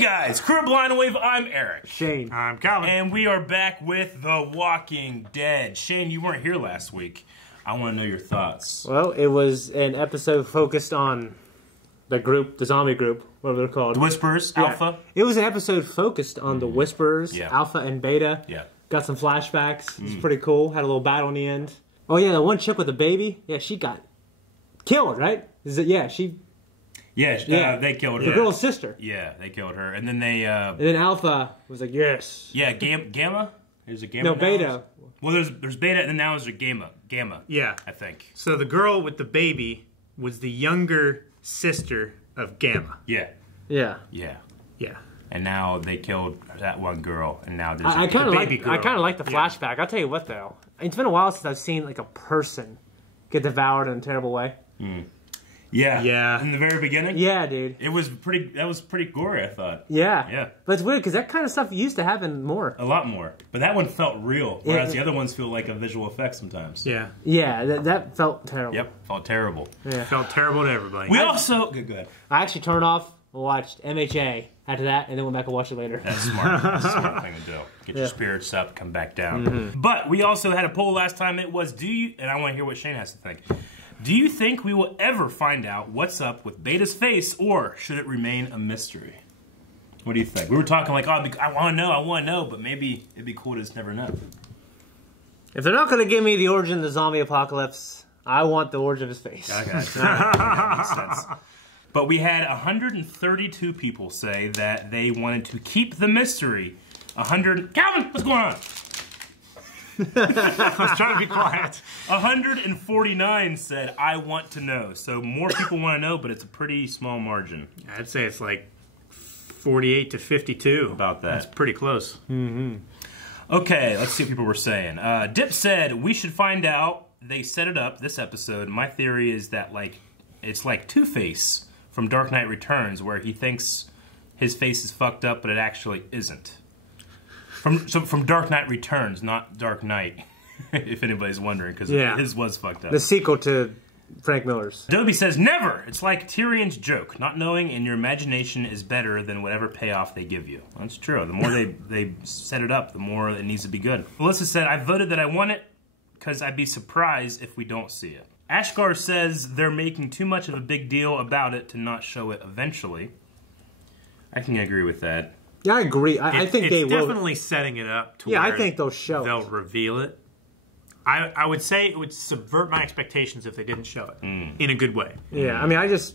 guys, Crew Blind Wave, I'm Eric. Shane. I'm Calvin. And we are back with The Walking Dead. Shane, you weren't here last week. I want to know your thoughts. Well, it was an episode focused on the group, the zombie group, whatever they're called. The Whisperers, Yeah. Alpha. It was an episode focused on the Whisperers, Yeah. Alpha and Beta. Yeah. Got some flashbacks. It was pretty cool. Had a little battle in the end. Oh yeah, the one chick with the baby. Yeah, she got killed, right? Is it? Yeah, she. Yeah, they killed her. The girl's sister. Yeah, they killed her. And then they... And then Alpha was like, yes. yeah, Gamma? There's a Gamma No, now? Beta. Well, there's Beta, and then now there's a Gamma. Yeah. I think. So the girl with the baby was the younger sister of Gamma. Yeah. Yeah. Yeah. Yeah. And now they killed that one girl, and now there's I kind of baby like. girl. I kind of like the Yeah. flashback. I'll tell you what, though. It's been a while since I've seen like a person get devoured in a terrible way. Yeah. Yeah. In the very beginning? Yeah, dude. That was pretty gory, I thought. Yeah. Yeah. But it's weird because that kind of stuff used to happen more. A lot more. But that one felt real, whereas Yeah. the other ones feel like a visual effect sometimes. Yeah. Yeah, that felt terrible. Yep, felt terrible. Yeah. Felt terrible to everybody. We also... Good, good. I actually turned off, watched MHA after that, and then went back and watched it later. That's smart. That's a smart thing to do. Get your spirits up, come back down. But we also had a poll last time. It was, do you... And I want to hear what Shane has to think. Do you think we will ever find out what's up with Beta's face, or should it remain a mystery? What do you think? We were talking like, oh, I want to know, but maybe it'd be cool to just never know. If they're not going to give me the origin of the zombie apocalypse, I want the origin of his face. Okay. That makes sense. But we had 132 people say that they wanted to keep the mystery. Calvin, what's going on? I was trying to be quiet. 149 said, I want to know. So more people want to know, but it's a pretty small margin. I'd say it's like 48 to 52. About that. That's pretty close. Okay, let's see what people were saying. Dip said, we should find out. They set it up this episode. My theory is that it's like Two-Face from Dark Knight Returns, where he thinks his face is fucked up, but it actually isn't. From Dark Knight Returns, not Dark Knight, if anybody's wondering, because his was fucked up. The sequel to Frank Miller's. Adobe says, never! It's like Tyrion's joke. Not knowing in your imagination is better than whatever payoff they give you. That's true. The more they set it up, the more it needs to be good. Melissa said, I voted that I want it because I'd be surprised if we don't see it. Ashgar says they're making too much of a big deal about it to not show it eventually. I can agree with that. Yeah, I agree. I think they will. It's definitely setting it up to Yeah, where I think they'll show they'll it. reveal it. I would say it would subvert my expectations if they didn't show it in a good way. Yeah, I mean, I just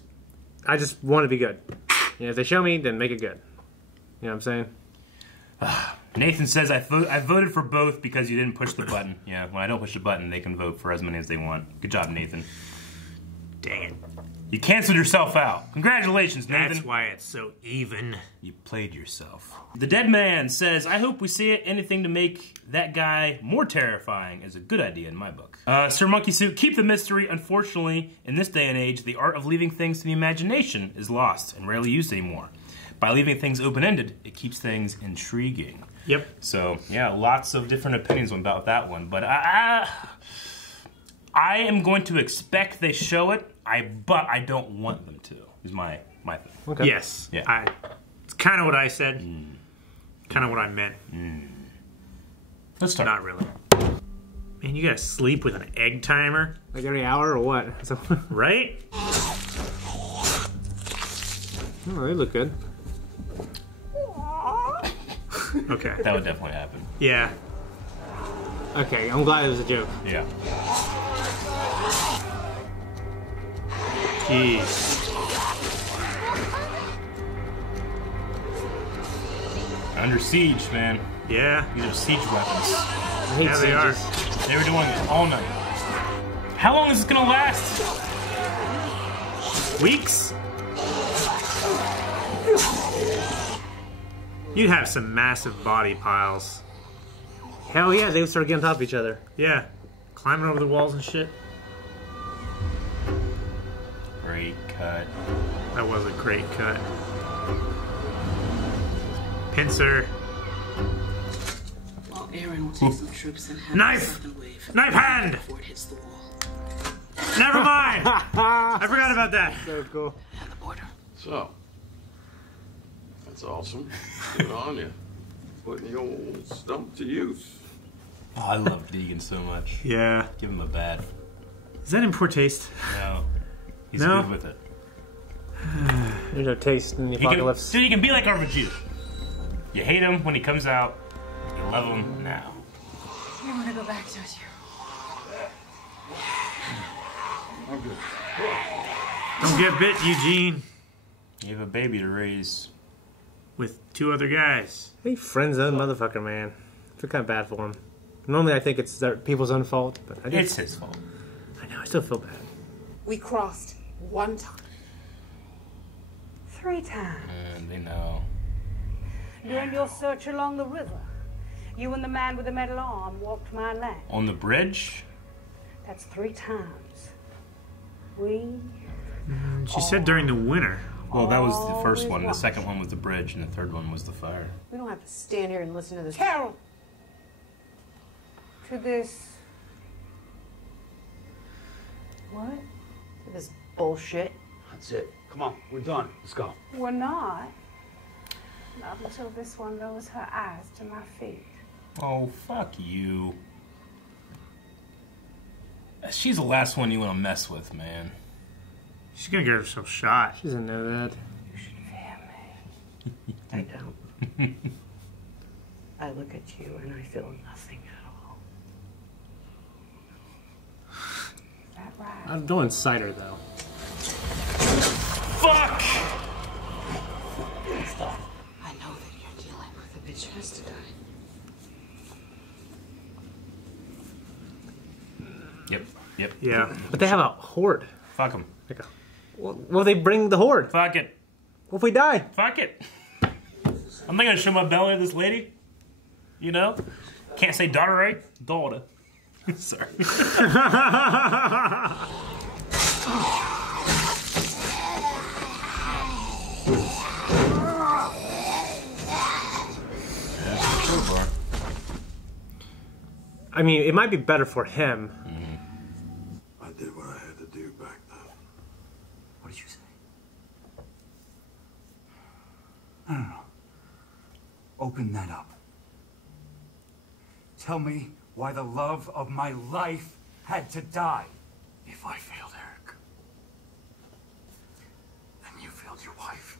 want it to be good. Yeah, if they show me, then make it good. You know what I'm saying? Nathan says, I voted for both because you didn't push the button. Yeah, when I don't push the button, they can vote for as many as they want. Good job, Nathan. Dang it. You canceled yourself out. Congratulations, Nathan. That's why it's so even. You played yourself. The Dead Man says, I hope we see it. Anything to make that guy more terrifying is a good idea in my book. Sir Monkey Suit, keep the mystery. Unfortunately, in this day and age, the art of leaving things to the imagination is lost and rarely used anymore. By leaving things open-ended, it keeps things intriguing. Yep. So, yeah, lots of different opinions about that one. But I am going to expect they show it, but I don't want them to, is my thing. Okay. Yes. Yeah. It's kind of what I said. Kind of what I meant. Let's start. Not really. Man, you gotta sleep with an egg timer? Like every hour or what? So, Right? oh, they look good. Okay. That would definitely happen. Yeah. Okay, I'm glad it was a joke. Yeah. Jeez. Under siege, man. Yeah. These are siege weapons. I hate Yeah, they are. sieges. They were doing it all night. How long is this gonna last? Weeks? You'd have some massive body piles. Hell yeah, they would start getting on top of each other. Yeah. Climbing over the walls and shit. Great cut. That was a great cut. Pincer. While Aaron will take some troops and have Knife! the southern wave Knife hand! before it hits the wall. Never mind! I forgot about that. So cool. At the border. So, That's awesome. Good on you. Putting the old stump to use. Oh, I love Deegan so much. Yeah. Give him a bad. Is that in poor taste? No. He's No? good with it. There's no taste in the He can, apocalypse. dude, he can be like our Vegeta. You hate him when he comes out. You love him now. You want to go back, don't you? I'm good. Don't get bit, Eugene. You have a baby to raise. With 2 other guys. He friend zone motherfucker, man. I feel kind of bad for him. Normally, I think it's people's own fault, but I It's his fault. I know. I still feel bad. We crossed 1 time. 3 times. And they know. During your search along the river, you and the man with the metal arm walked my land. On the bridge? That's 3 times. We She said during the winter. Well, that was the first Always one. The watch. second one was the bridge, and the third one was the fire. We don't have to stand here and listen to this. Carol to this. What? To this bullshit. That's it. Come on, we're done. Let's go. We're not. Not until this one lowers her eyes to my feet. Oh, fuck you. She's the last one you want to mess with, man. She's gonna get herself shot. She doesn't know that. You should fear me. I don't. I look at you and I feel nothing at all. Is that right? I don't incite her, though. Fuck! I know that you're dealing with a bitch who has to die. Yep. Yeah. But they have a horde. Fuck him. Like a, well, they bring the horde. Fuck it. What if we die? Fuck it. I'm not gonna show my belly to this lady. You know? Can't say daughter right? Daughter. Sorry. I mean, it might be better for him. I did what I had to do back then. What did you say? No. Open that up. Tell me why the love of my life had to die. If I failed Eric, then you failed your wife.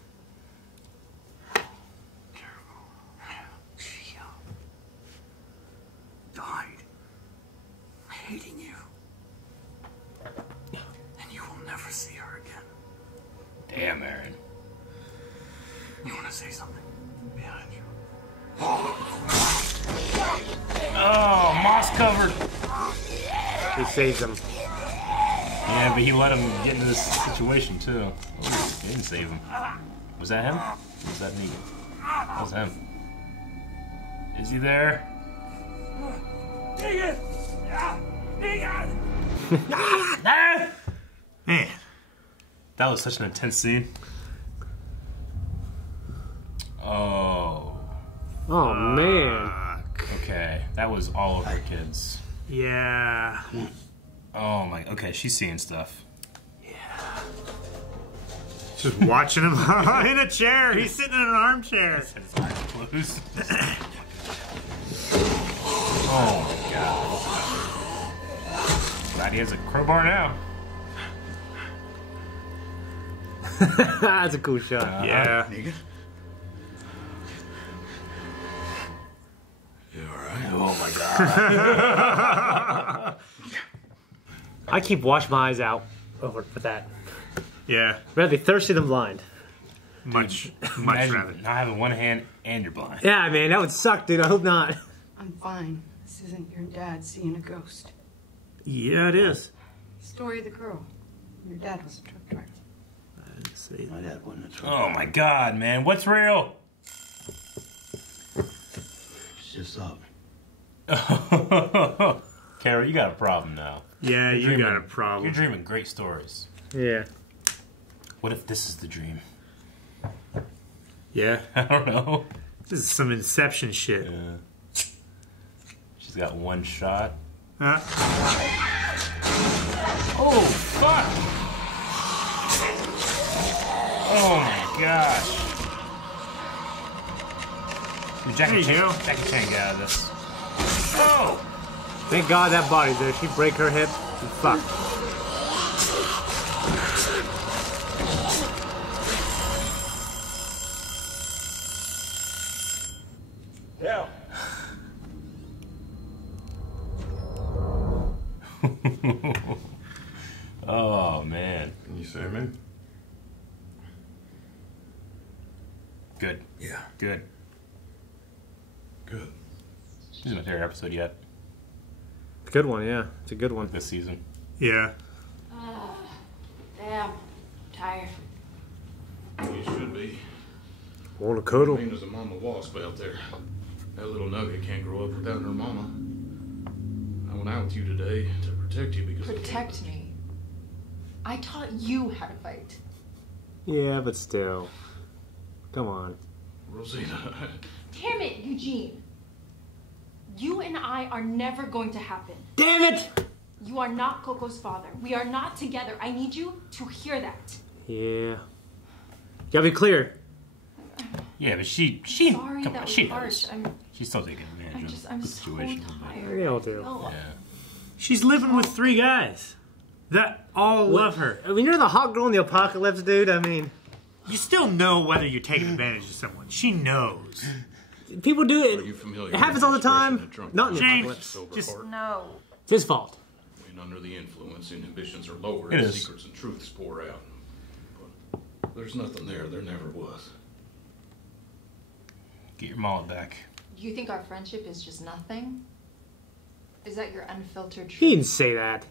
Careful. She died hating you. And you will never see her again. Damn, Aaron. You want to say something? Behind you. Oh, moss covered. He saves him. Yeah, but he let him get into this situation too. Ooh, he didn't save him. Was that him? Or was that Negan? That was him. Is he there? Negan! Negan! Ah! Man. That was such an intense scene. Oh. Oh, man. Okay, that was all of her kids. Yeah. Oh my. Okay, she's seeing stuff. Just watching him in a chair. He's sitting in an armchair. His eyes closed. Oh my god. Glad he has a crowbar now. That's a cool shot. Yeah. You alright? Oh my god. I keep washing my eyes out over for that. Yeah. Rather be thirsty than blind. Much Imagine rather. not having one hand and you're blind. Yeah, man, that would suck, dude. I hope not. I'm fine. This isn't your dad seeing a ghost. Yeah, it is. Story of the girl. Your dad was a truck driver. My dad wasn't a truck. Oh my god, man. What's real? It's just up. Carol, you got a problem now. Yeah, You're you dreaming- got a problem. You're dreaming great stories. Yeah. What if this is the dream? Yeah. I don't know. This is some Inception shit. Yeah. She's got one shot. Huh? Oh, fuck! Oh my gosh. Jackie Chan get out of this. Oh! Thank God that body's there. She'd break her hip. She'd fuck. Yeah. Oh, man. Can you say me? Good. Yeah. Good. Good. This is my favorite episode yet Good one, yeah. It's a good one. this season. Yeah. Damn. Tired. You should be. Want a cuddle? Mean as a mama wasp out there. That little nugget can't grow up without her mama. I went out with you today to protect you because Protect me. I taught you how to fight. Yeah, but still. Come on. Rosita. Damn it, Eugene. You and I are never going to happen. Damn it! You are not Coco's father. We are not together. I need you to hear that. Yeah. You gotta be clear. Yeah, but she Sorry, come that on, was she harsh. knows. She's still taking advantage I'm of the so situation. tired. We all do. Oh, Yeah. She's living with 3 guys that all love her. I mean, you're the hot girl in the apocalypse, dude. I mean, You still know whether you're taking advantage of someone. She knows. people do Are you it. familiar It happens with all the expression, time. a drunk Not in the James, apocalypse. sober just- heart? no. It's his fault. When under the influence, inhibitions are lowered It and is. secrets and truths pour out. But there's nothing there. There never was. Get your mullet back. You think our friendship is just nothing? Is that your unfiltered He truth? didn't say that.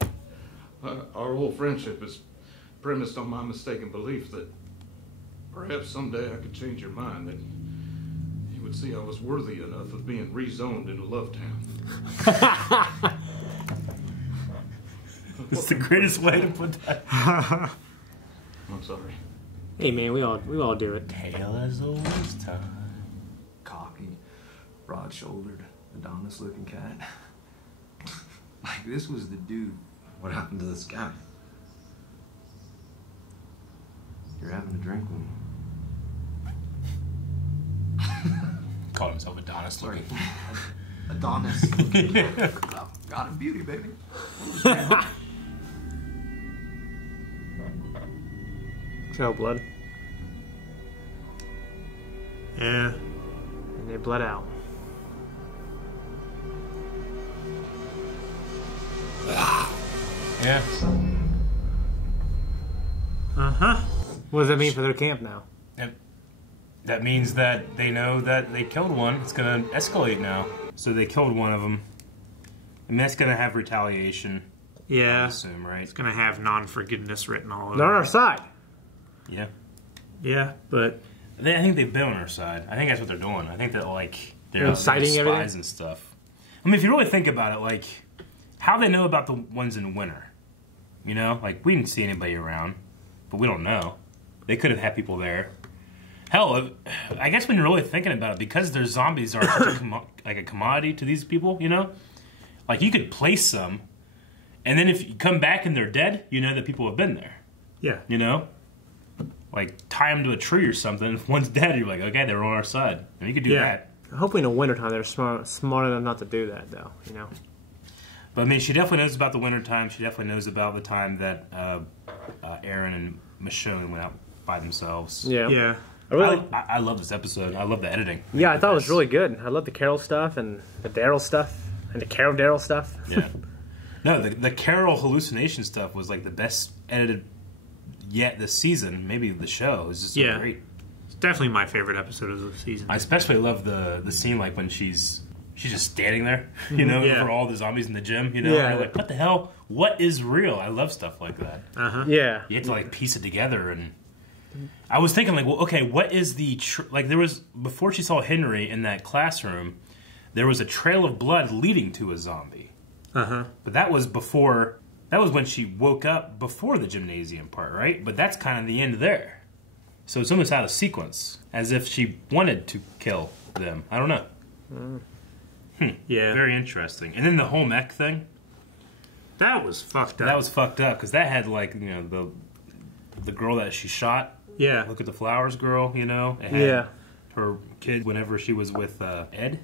Our whole friendship is premised on my mistaken belief that perhaps someday I could change your mind, that you would see I was worthy enough of being rezoned into Lovetown. It's the greatest way to put that. I'm sorry. Hey, man, we all do it. Tale as old as time. Cocky, broad-shouldered, Adonis-looking cat. Like, this was the dude. What happened to this guy? You're having a drink with me. Called himself Adonis looking. Adonis. Got him beauty, baby. Trail blood. Yeah. And they bled out. Yeah. Uh-huh. What does that mean for their camp now? And that means that they know that they killed one. It's going to escalate now. So they killed one of them. And that's going to have retaliation, I Yeah. assume, right? It's going to have non-forgiveness written all over They're on our it. side. Yeah. Yeah, but... I think they've been on our side. I think that's what they're doing. I think that, like, they're inciting spies everything? and stuff. I mean, if you really think about it, like, how they know about the ones in winter? You know? Like, we didn't see anybody around, but we don't know. They could have had people there. Hell, I guess when you're really thinking about it, because their zombies are such like a commodity to these people, you know? Like, you could place some, and then if you come back and they're dead, you know that people have been there. Yeah. You know? Like, tie them to a tree or something. If one's dead, you're like, okay, they're on our side. And you could do Yeah. that. I hope in the wintertime they're smart enough not to do that, though. You know. But, I mean, she definitely knows about the wintertime. She definitely knows about the time that Aaron and Michonne went out by themselves. Yeah. Yeah. I love this episode. I love the editing. Yeah, I thought it was really good. I love the Carol stuff and the Daryl stuff and the Carol Daryl stuff. Yeah. No, the Carol hallucination stuff was, like, the best edited yet this season. Maybe the show. It was just so Yeah. great. It's definitely my favorite episode of the season. I especially love the scene, like, when she's just standing there, you know, Yeah. for all the zombies in the gym, you know? Yeah. And you're like, what the hell? What is real? I love stuff like that. Uh-huh. Yeah. You have to, like, piece it together. And I was thinking, like, well, okay, what is the... like, there was... Before she saw Henry in that classroom, there was a trail of blood leading to a zombie. Uh-huh. But that was before... That was when she woke up before the gymnasium part, right? But that's kind of the end there. So it's almost out of sequence. As if she wanted to kill them. I don't know. Yeah. Very interesting. And then the whole mech thing. That was fucked up. That was fucked up. Because that had, like, you know, the girl that she shot. Yeah. Look at the flowers girl, you know? It had Yeah. her kid whenever she was with Ed.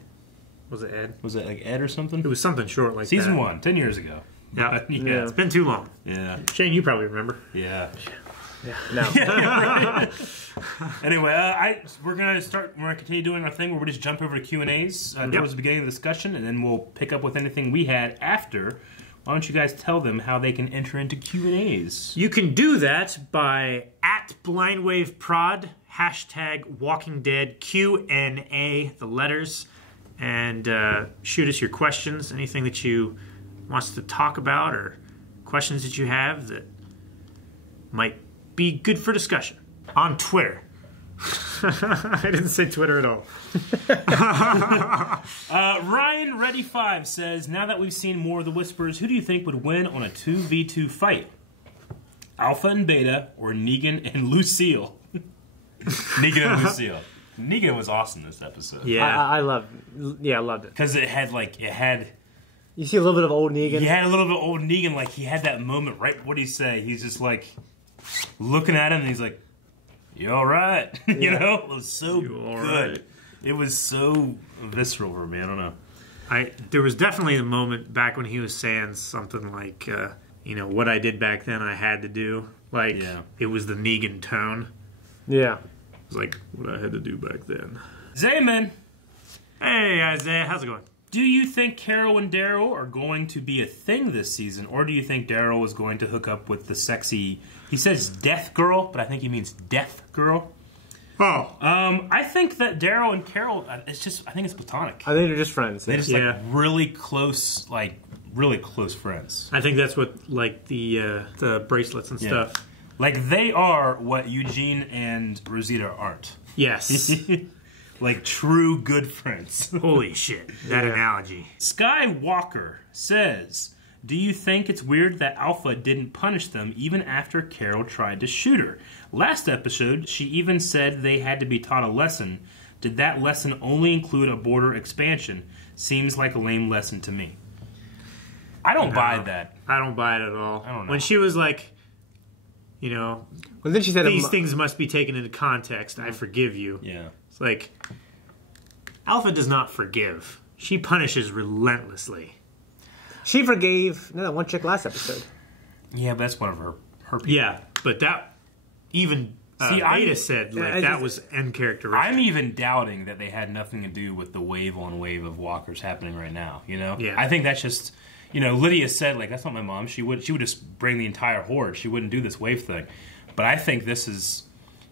Was it Ed? Was it like Ed or something? It was something short like Season that. 1, 10 years ago. Yeah. Yeah. It's been too long. Yeah. Shane, you probably remember. Yeah. No. Right. Anyway, we're gonna continue doing our thing where we just jump over to Q&As towards the beginning of the discussion, and then we'll pick up with anything we had after. Why don't you guys tell them how they can enter into Q&As? You can do that by @BlindWaveProd, #WalkingDeadQNA, the letters, and shoot us your questions, anything that you want us to talk about, or questions that you have that might be good for discussion. On Twitter. I didn't say Twitter at all. Ryan Reddy5 says, now that we've seen more of the Whisperers, who do you think would win on a 2v2 fight? Alpha and Beta or Negan and Lucille? Negan and Lucille. Negan was awesome this episode. Yeah, I loved it. Because it had you see a little bit of old Negan. You had a little bit of old Negan, like he had that moment, right? What did he say? He's just like looking at him and he's like, you alright? You know? It was so good. Right. It was so visceral for me. I don't know. There was definitely a moment back when he was saying something like, what I did back then I had to do. Like, it was the Negan tone. Yeah. It was like, what I had to do back then. Zayman! Hey, Isaiah. How's it going? Do you think Carol and Daryl are going to be a thing this season, or do you think Daryl is going to hook up with the sexy... He says death girl, but I think he means death girl. Oh. I think that Daryl and Carol, I think it's platonic. I think they're just friends. They're just really close friends. I think that's what, like, the bracelets and stuff. Like, they are what Eugene and Rosita aren't. Yes. Like true good friends. Holy shit, that analogy. Skywalker says, do you think it's weird that Alpha didn't punish them even after Carol tried to shoot her? Last episode, she even said they had to be taught a lesson. Did that lesson only include a border expansion? Seems like a lame lesson to me. I don't buy that. I don't buy it at all. I don't know. When she was like, well, then she said these things must be taken into context. I forgive you. Yeah. It's like, Alpha does not forgive. She punishes relentlessly. She forgave that one chick last episode. Yeah, but that's one of her people. Yeah, but that even Beta said that was uncharacteristic. I'm even doubting that they had nothing to do with the wave on wave of walkers happening right now. Yeah. I think that's just Lydia said that's not my mom. She would just bring the entire horde. She wouldn't do this wave thing. But I think this is.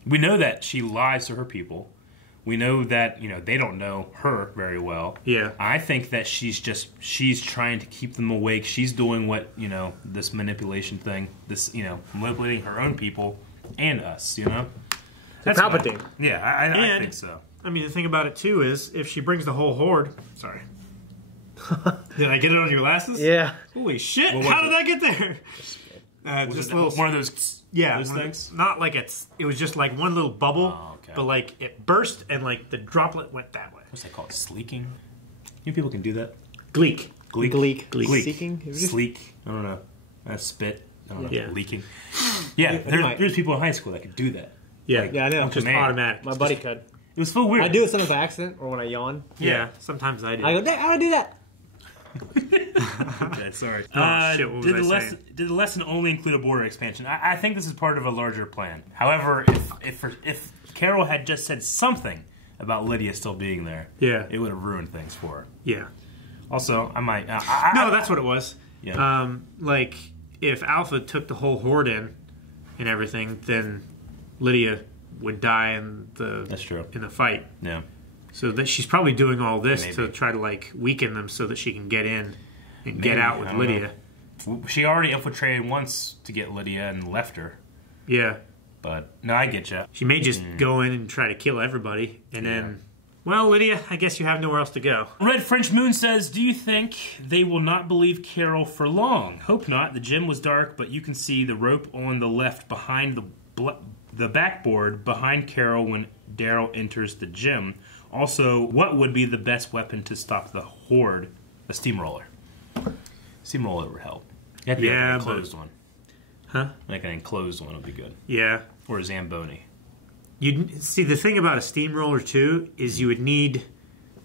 We know that she lies to her people. We know that, they don't know her very well. Yeah. I think that she's trying to keep them awake. She's doing what, this manipulation thing, manipulating her own people and us, That's Palpatine. I think so. I mean, the thing about it, too, is if she brings the whole horde... Sorry. Did I get it on your glasses? Yeah. Holy shit, how did I get there? Just one of those things? Not like it was just like one little bubble. Oh, okay. But like it burst and like the droplet went that way. What's that called? Sleeking? People can do that? Gleek. Sleeking? Sleek. I don't know. That's spit. I don't know. Yeah. Leaking. Yeah, there's people in high school that could do that. Yeah, I know. Just automatic. My buddy could. It was so weird. I do it sometimes by accident or when I yawn. Yeah, sometimes I do. I go, how do I do that? Okay, sorry. Shit, what was I saying? Did the lesson only include a border expansion? I think this is part of a larger plan. However, if Carol had just said something about Lydia still being there, it would have ruined things for her. Yeah. Also, I might... no, that's what it was. Yeah. Like, if Alpha took the whole horde in and everything, then Lydia would die in the... That's true. In the fight. Yeah. So that she's probably doing all this to try to like weaken them so that she can get in and get out with Lydia. She already infiltrated once to get Lydia and left her. Yeah. But, no, I get you. She may just go in and try to kill everybody and then... Well, Lydia, I guess you have nowhere else to go. Red French Moon says, do you think they will not believe Carol for long? Hope not. The gym was dark, but you can see the rope on the left behind the backboard behind Carol when Daryl enters the gym. Also, what would be the best weapon to stop the horde? A steamroller. Steamroller would help. You have to get an enclosed one. Huh? Like an enclosed one would be good. Yeah. Or a Zamboni. You see, the thing about a steamroller too is you would need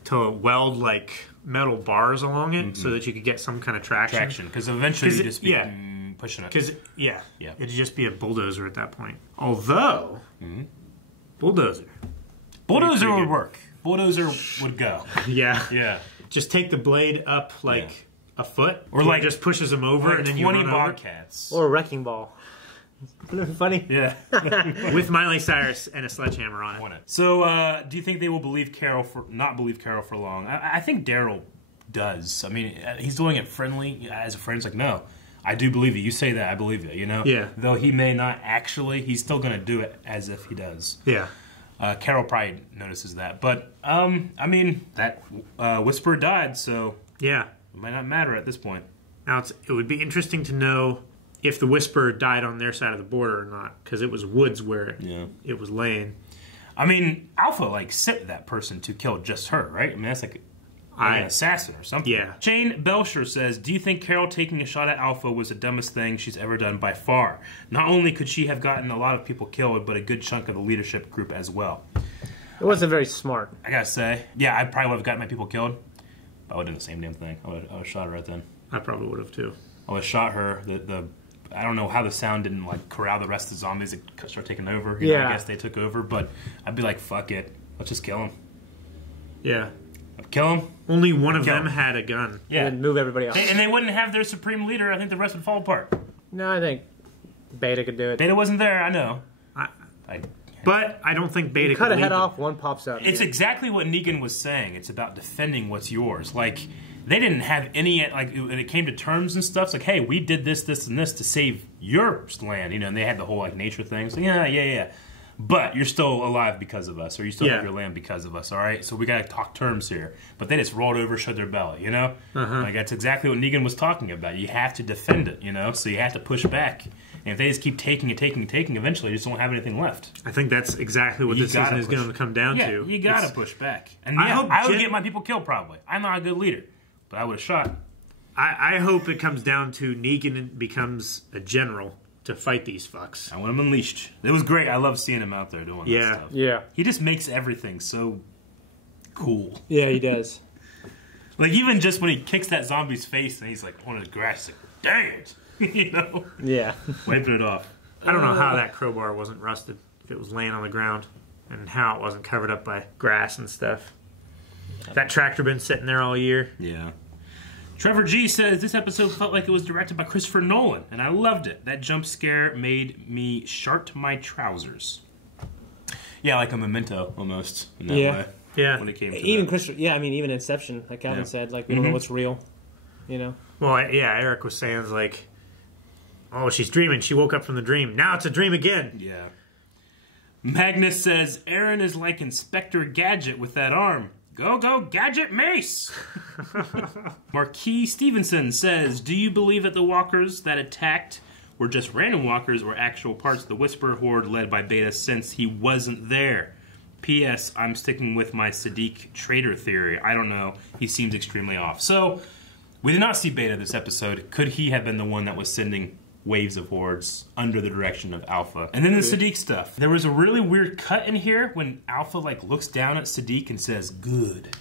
to weld like metal bars along it so that you could get some kind of traction. Because eventually you just be pushing it. Because it'd just be a bulldozer at that point. Although bulldozer would work. Bulldozer would go. Yeah. Just take the blade up like a foot, or like just pushes them over, like and then 20 you run Bobcats, or a wrecking ball. Isn't that funny? Yeah. With Miley Cyrus and a sledgehammer on it. So, do you think they will not believe Carol for long? I think Daryl does. I mean, he's doing it friendly as a friend. It's like, no, I do believe you. You say that, I believe you. You know. Yeah. Though he may not actually, he's still going to do it as if he does. Yeah. Carol probably notices that, but I mean, that Whisperer died, so yeah, it might not matter at this point. Now, it would be interesting to know if the Whisperer died on their side of the border or not, because it was woods where it was laying. I mean, Alpha sent that person to kill just her, right? I mean, that's like an assassin or something. Yeah. Shane Belcher says, do you think Carol taking a shot at Alpha was the dumbest thing she's ever done by far? Not only could she have gotten a lot of people killed, but a good chunk of the leadership group as well. It wasn't very smart. I gotta say, yeah, I probably would have gotten my people killed. But I would have done the same damn thing. I would have shot her right then. I probably would have too. I would have shot her. I don't know how the sound didn't like corral the rest of the zombies that start taking over. You know, I guess they took over, but I'd be like, fuck it, let's just kill them. Yeah. Kill them. Only one of them had a gun. Yeah. And move everybody else. And they wouldn't have their supreme leader. I think the rest would fall apart. No, I think Beta could do it. Beta wasn't there, I know. But I don't think Beta could cut a head off, one pops out. It's exactly what Negan was saying. It's about defending what's yours. Like, they didn't have any, like, when it came to terms and stuff, it's like, hey, we did this, this, and this to save your land, you know, and they had the whole, like, nature thing. So, yeah. But you're still alive because of us, or you still have your land because of us, all right? So we got to talk terms here. But they just rolled over, showed their belly, you know? Like, that's exactly what Negan was talking about. You have to defend it, you know? So you have to push back. And if they just keep taking, eventually you just don't have anything left. I think that's exactly what this season is going to come down to. You got to push back. And I would get my people killed, probably. I'm not a good leader, but I would have shot. I hope it comes down to Negan becomes a general to fight these fucks. I want him unleashed. It was great. I love seeing him out there doing that stuff. Yeah. He just makes everything so cool. Yeah, he does. Like, even just when he kicks that zombie's face and he's like on the grass, like, dang it. You know? Yeah. Wiping it off. I don't know how that crowbar wasn't rusted if it was laying on the ground, and how it wasn't covered up by grass and stuff. That tractor been sitting there all year. Yeah. Trevor G says, this episode felt like it was directed by Christopher Nolan, and I loved it. That jump scare made me shart my trousers. Yeah, like a Memento, almost, in that way. Yeah. When it came to even that. Christopher, even Inception, like Calvin said, like, we don't know what's real, you know? Well, Eric was saying, like, oh, she's dreaming. She woke up from the dream. Now it's a dream again. Yeah. Magnus says, Aaron is like Inspector Gadget with that arm. Go, Gadget Mace! Marquis Stevenson says, do you believe that the walkers that attacked were just random walkers or actual parts of the Whisperer Horde led by Beta since he wasn't there? P.S. I'm sticking with my Sadiq traitor theory. I don't know. He seems extremely off. So, we did not see Beta this episode. Could he have been the one that was sending waves of hordes under the direction of Alpha? And then the Sadiq stuff. There was a really weird cut in here when Alpha like looks down at Sadiq and says, good.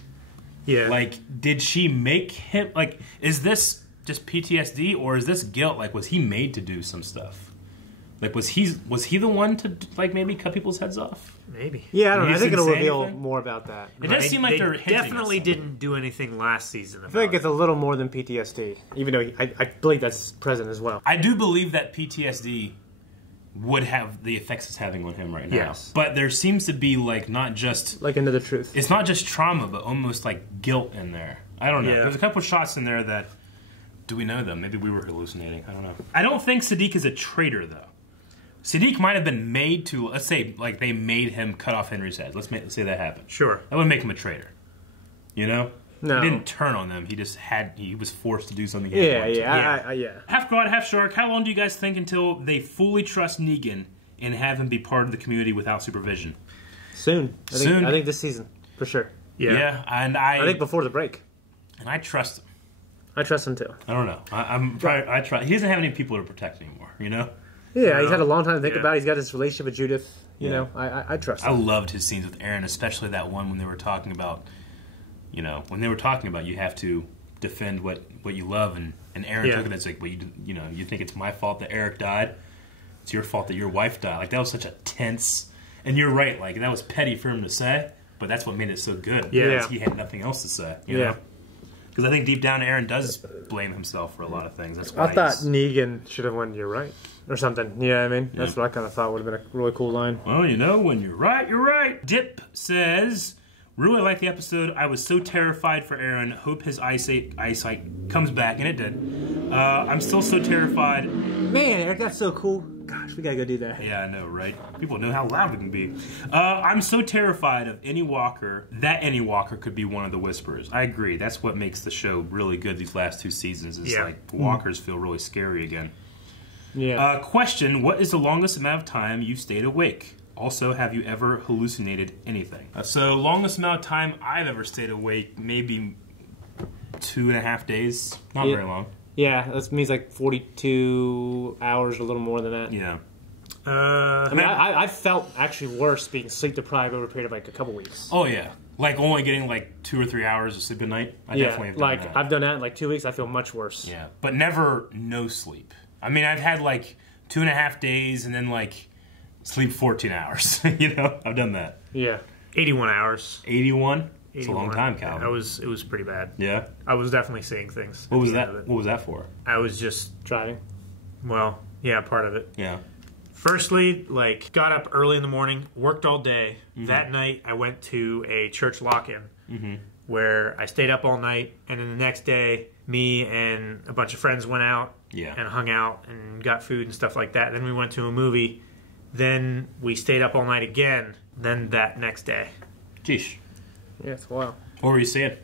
Yeah. Like, did she make him, like, is this just PTSD or is this guilt? Like, was he made to do some stuff? Like, was he the one to, like, maybe cut people's heads off? Maybe. Yeah, I don't know. I think it'll reveal more about that. It does seem like they're definitely didn't do anything last season. I think it's a little more than PTSD, even though I believe that's present as well. I do believe that PTSD would have the effects it's having on him right now. Yes. But there seems to be, like, not just... like another truth. It's not just trauma, but almost, like, guilt in there. I don't know. Yeah. There's a couple shots in there that... Do we know them? Maybe we were hallucinating. I don't know. I don't think Sadiq is a traitor, though. Sadiq might have been made to... Let's say, like, they made him cut off Henry's head. Let's say that happened. Sure. That would make him a traitor. You know? No. He didn't turn on them. He just he was forced to do something he Yeah. yeah. Half God, half shark. How long do you guys think until they fully trust Negan and have him be part of the community without supervision? Soon. Soon. I think this season, for sure. Yeah, and I think before the break. And I trust him. I trust him too. I don't know. I try. He doesn't have any people to protect anymore, you know? Yeah, he's had a long time to think about it. He's got his relationship with Judith. You know, I trust I him. loved his scenes with Aaron, especially that one when they were talking about, you have to defend what you love, and Aaron took it as like, well, you think it's my fault that Eric died? It's your fault that your wife died. Like, that was such a tense, and you're right, like, that was petty for him to say, but that's what made it so good. Yeah. He had nothing else to say. You know? Because I think deep down Aaron does blame himself for a lot of things. That's why I thought Negan should have won "You're right" or something. You know what I mean? That's what I kind of thought would have been a really cool line. Well, when you're right, you're right. Dip says, really liked the episode. I was so terrified for Aaron. Hope his eyesight comes back, and it did. I'm still so terrified. Man, Eric, that's so cool. Gosh, we gotta go do that. Yeah, I know, right? People know how loud it can be. I'm so terrified of any walker could be one of the Whisperers. I agree. That's what makes the show really good these last 2 seasons. Is like walkers feel really scary again. Yeah. Question, what is the longest amount of time you stayed awake? Also, have you ever hallucinated anything? So, longest amount of time I've ever stayed awake, maybe 2.5 days. Not very long. Yeah, that means like 42 hours or a little more than that. Yeah. I mean, I felt actually worse being sleep deprived over a period of like a couple weeks. Oh, yeah. Like only getting like 2 or 3 hours of sleep a night. I definitely have done that. I've done that in like 2 weeks. I feel much worse. Yeah, but never no sleep. I mean, I've had like 2.5 days and then like sleep 14 hours. I've done that. Yeah. 81 hours. 81? It's a long time, Calvin. It was pretty bad. Yeah? I was definitely seeing things. What was that? What was that for? I was just driving. Well, yeah, part of it. Yeah. Firstly, like, got up early in the morning, worked all day. Mm-hmm. That night, I went to a church lock-in where I stayed up all night, and then the next day, me and a bunch of friends went out and hung out and got food and stuff like that. Then we went to a movie. Then we stayed up all night again. Then that next day. Jeez. Yeah, it's wild. What were you saying?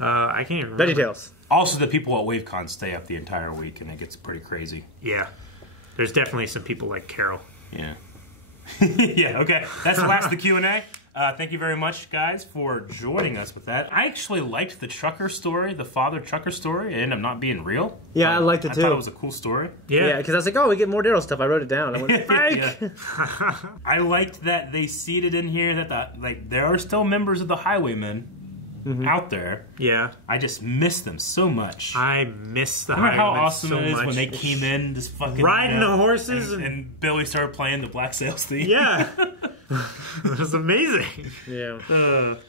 I can't even remember. VeggieTales. Also, the people at WaveCon stay up the entire week, and it gets pretty crazy. Yeah. There's definitely some people like Carol. Yeah. Yeah, okay. That's the last of the Q&A. Thank you very much, guys, for joining us with that. I actually liked the trucker story, the father trucker story. It ended up not being real. Yeah, I liked it too. I thought it was a cool story. Yeah, because I was like, oh, we get more Daryl stuff. I wrote it down. I went, fake! I liked that they seeded in here that there are still members of the Highwaymen out there. Yeah. I just miss them so much. I miss the Highwaymen. Remember how awesome so it is much. when they came in, just fucking riding the horses, and Billy started playing the Black Sails theme. Yeah. It was amazing. Yeah.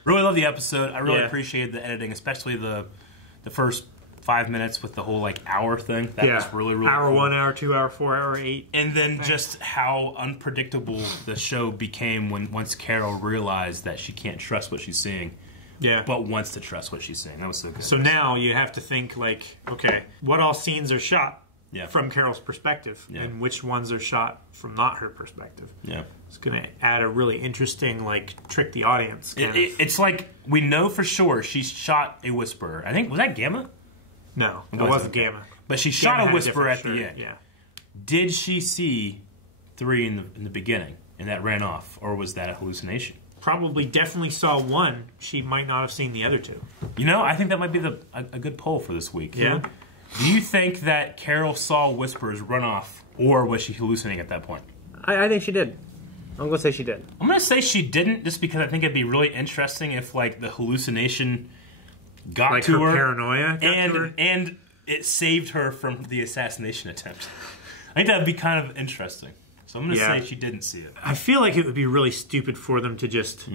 Really love the episode. I really appreciated the editing, especially the first 5 minutes with the whole like hour thing. That was really, really hour cool. 1, hour 2, hour 4, hour 8. And then just how unpredictable the show became once Carol realized that she can't trust what she's seeing. Yeah. But wants to trust what she's saying. That was so good. So now you have to think like, okay, what all scenes are shot from Carol's perspective, and which ones are shot from not her perspective. Yeah. It's going to add a really interesting, like, trick the audience. It's like, we know for sure she shot a Whisperer. I think, was that Gamma? No, it wasn't Gamma. But she Gamma shot a Whisperer at the end. Yeah. Did she see 3 in the beginning, and that ran off, or was that a hallucination? Probably definitely saw 1. She might not have seen the other 2. I think that might be a good poll for this week. Yeah. Do you think that Carol saw Whisperers run off, or was she hallucinating at that point? I think she did. I'm going to say she did. I'm going to say she didn't, just because I think it'd be really interesting if, like, the hallucination got like to her. Paranoia got and, to her? And it saved her from the assassination attempt. I think that would be kind of interesting. So I'm going to say she didn't see it. I feel like it would be really stupid for them to just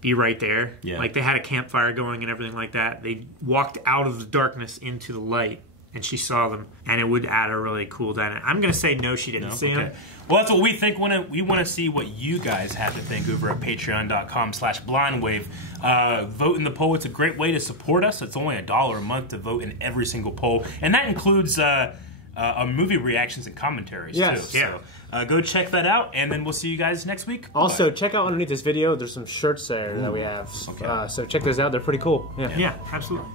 be right there. Yeah. Like, they had a campfire going and everything like that. They walked out of the darkness into the light, and she saw them, and it would add a really cool dynamic. I'm going to say no, she didn't see them. Well, that's what we think. We want to see what you guys have to think over at patreon.com/blindwave. Vote in the poll. It's a great way to support us. It's only $1 a month to vote in every single poll, and that includes movie reactions and commentaries too. Yeah. So go check that out, and then we'll see you guys next week. Also, check out underneath this video. There's some shirts there that we have. Okay. So check those out. They're pretty cool. Yeah, absolutely.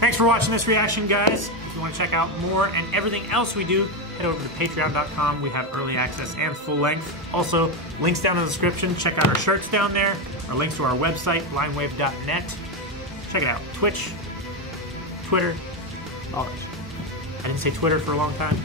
Thanks for watching this reaction, guys. If you want to check out more and everything else we do, head over to patreon.com. We have early access and full length. Also, links down in the description. Check out our shirts down there. Our links to our website, blindwave.net. Check it out. Twitch, Twitter, all that shit. I didn't say Twitter for a long time.